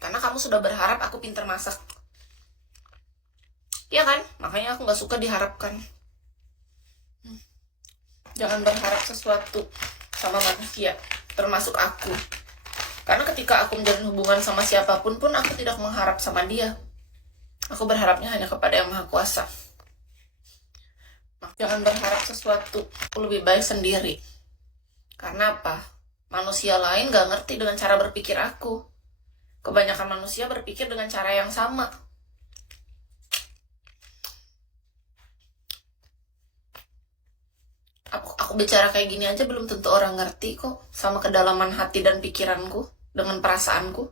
Karena kamu sudah berharap aku pintar masak. Iya kan? Makanya aku gak suka diharapkan. Jangan berharap sesuatu sama manusia, termasuk aku. Karena ketika aku menjalin hubungan sama siapapun pun, aku tidak mengharap sama dia. Aku berharapnya hanya kepada Yang Maha Kuasa. Jangan berharap sesuatu, aku lebih baik sendiri. Karena apa? Manusia lain gak ngerti dengan cara berpikir aku. Kebanyakan manusia berpikir dengan cara yang sama. Aku bicara kayak gini aja belum tentu orang ngerti kok sama kedalaman hati dan pikiranku, dengan perasaanku,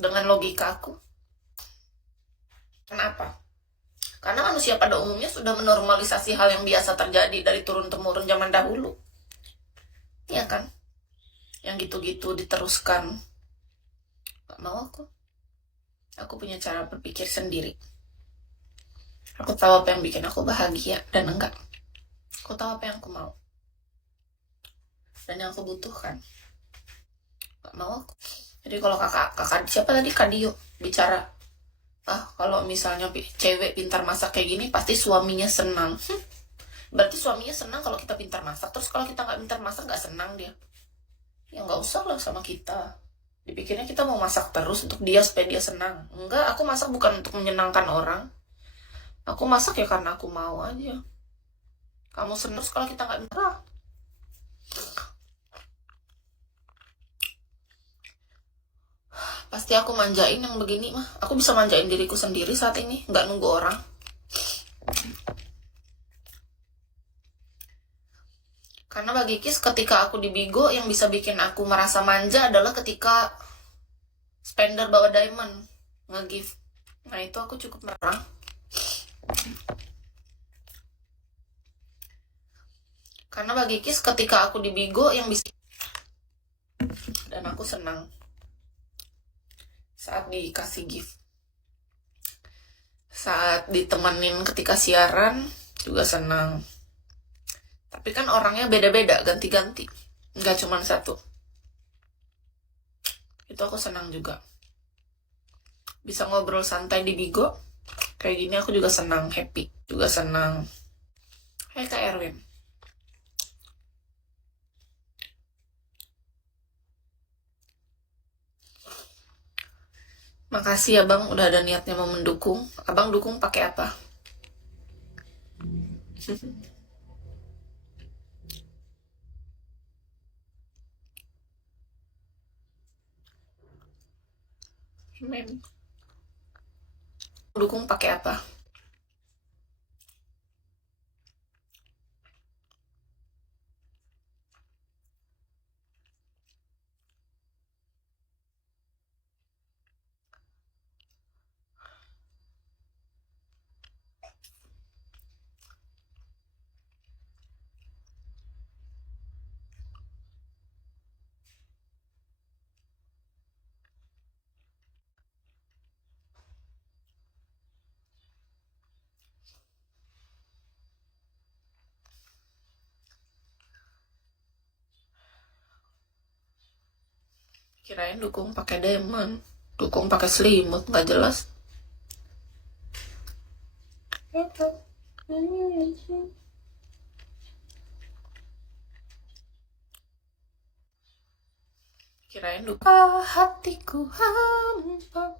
dengan logika aku. Kenapa? Karena manusia pada umumnya sudah menormalisasi hal yang biasa terjadi dari turun-temurun zaman dahulu. Iya kan? Yang gitu-gitu diteruskan. Gak mau aku. Aku punya cara berpikir sendiri. Aku tahu apa yang bikin aku bahagia dan enggak. Aku tahu apa yang aku mau. Dan yang aku butuhkan. Gak mau aku. Jadi kalau kakak siapa tadi, Kadio bicara, kalau misalnya cewek pintar masak kayak gini pasti suaminya senang. Berarti suaminya senang kalau kita pintar masak. Terus kalau kita nggak pintar masak nggak senang dia. Ya nggak usah lah sama kita. Dipikirnya kita mau masak terus untuk dia supaya dia senang. Enggak, aku masak bukan untuk menyenangkan orang. Aku masak ya karena aku mau aja. Kamu senang kalau kita nggak pintar. Pasti aku manjain yang begini mah. Aku bisa manjain diriku sendiri saat ini, nggak nunggu orang. Karena bagi Kis, ketika aku dibigo, yang bisa bikin aku merasa manja adalah ketika spender bawa diamond nge-give. Nah itu aku cukup merang. Karena bagi Kis, ketika aku dibigo, yang bisa, dan aku senang saat dikasih gift. Saat ditemenin ketika siaran juga senang. Tapi kan orangnya beda-beda, ganti-ganti. Nggak cuma satu. Itu aku senang juga. Bisa ngobrol santai di Bigo. Kayak gini aku juga senang, happy. Juga senang. Hai Kak Erwin. Makasih ya Bang, udah ada niatnya mau mendukung. Abang dukung pakai apa? Dukung pakai apa? Kirain dukung pakai diamond, dukung pakai selimut, nggak jelas. Kirain dukung hatiku hampa.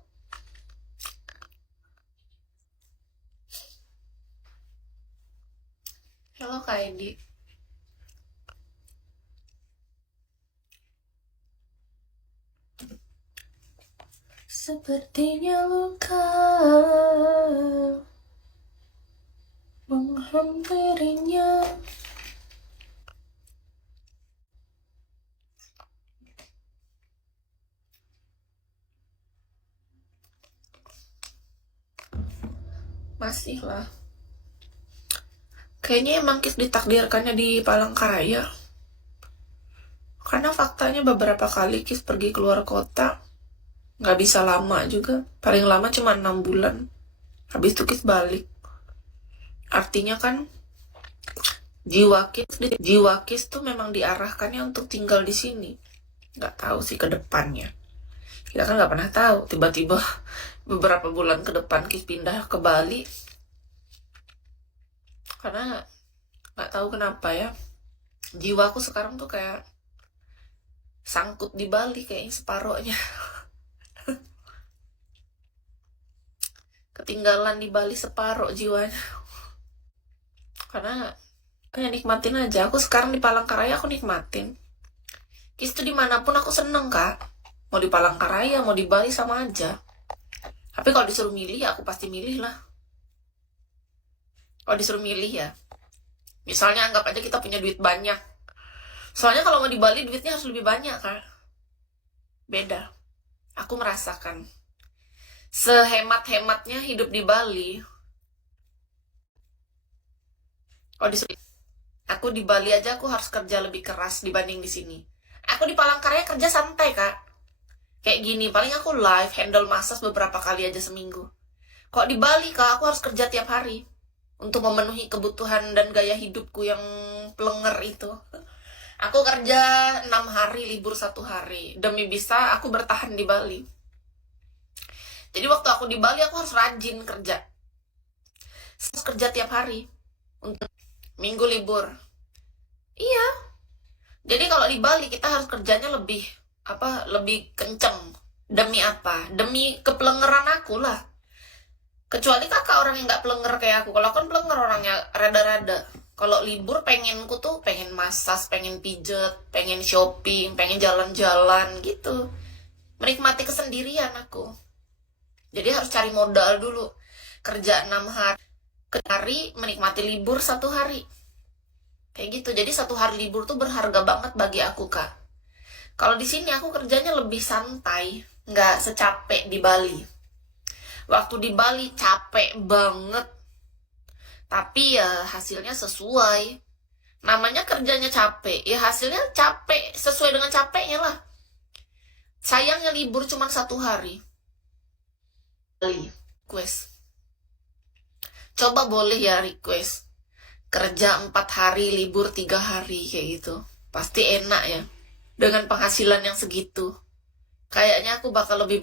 Halo Kak Edi. Sepertinya luka menghampirinya. Masih lah. Kayaknya emang Kis ditakdirkannya di Palangkaraya. Karena faktanya beberapa kali Kis pergi keluar kota, nggak bisa lama juga. Paling lama cuma 6 bulan. Habis itu Kis balik. Artinya kan jiwa Kis tuh memang diarahkannya untuk tinggal di sini. Nggak tahu sih ke depannya. Kita kan nggak pernah tahu, tiba-tiba beberapa bulan ke depan Kis pindah ke Bali. Karena nggak tahu kenapa ya, jiwaku sekarang tuh kayak sangkut di Bali kayaknya separohnya. Ketinggalan di Bali separoh jiwanya. Karena kayak nikmatin aja. Aku sekarang di Palangkaraya aku nikmatin. Kis tuh dimanapun aku seneng kak. Mau di Palangkaraya, mau di Bali sama aja. Tapi kalau disuruh milih, aku pasti milih lah. Kalau disuruh milih ya. Misalnya anggap aja kita punya duit banyak. Soalnya kalau mau di Bali duitnya harus lebih banyak kak. Beda. Aku merasakan. Sehemat-hematnya hidup di Bali. Kalau disuruh, aku di Bali aja aku harus kerja lebih keras dibanding di sini. Aku di Palangkaraya kerja santai kak. Kayak gini, paling aku live, handle massage beberapa kali aja seminggu. Kok di Bali, kak, aku harus kerja tiap hari. Untuk memenuhi kebutuhan dan gaya hidupku yang pelenger itu. Aku kerja 6 hari, libur 1 hari. Demi bisa aku bertahan di Bali. Jadi waktu aku di Bali, aku harus rajin kerja. Harus kerja tiap hari. Untuk minggu libur. Iya. Jadi kalau di Bali, kita harus kerjanya lebih kenceng. Demi apa? Demi kepelengeran aku lah. Kecuali kakak orang yang nggak pelenger kayak aku. Kalau aku kan pelenger orangnya rada-rada. Kalau libur pengenku tuh pengen massage, pengen pijet, pengen shopping, pengen jalan-jalan gitu. Menikmati kesendirian aku. Jadi harus cari modal dulu. Kerja 6 hari, menikmati libur 1 hari. Kayak gitu. Jadi 1 hari libur tuh berharga banget bagi aku kak. Kalau di sini aku kerjanya lebih santai, nggak secapek di Bali. Waktu di Bali capek banget, tapi ya hasilnya sesuai. Namanya kerjanya capek, ya hasilnya capek, sesuai dengan capeknya lah. Sayangnya libur cuma 1 hari. Bali, request. Coba boleh ya request. Kerja 4 hari, libur 3 hari kayak gitu. Pasti enak ya. Dengan penghasilan yang segitu. Kayaknya aku bakal lebih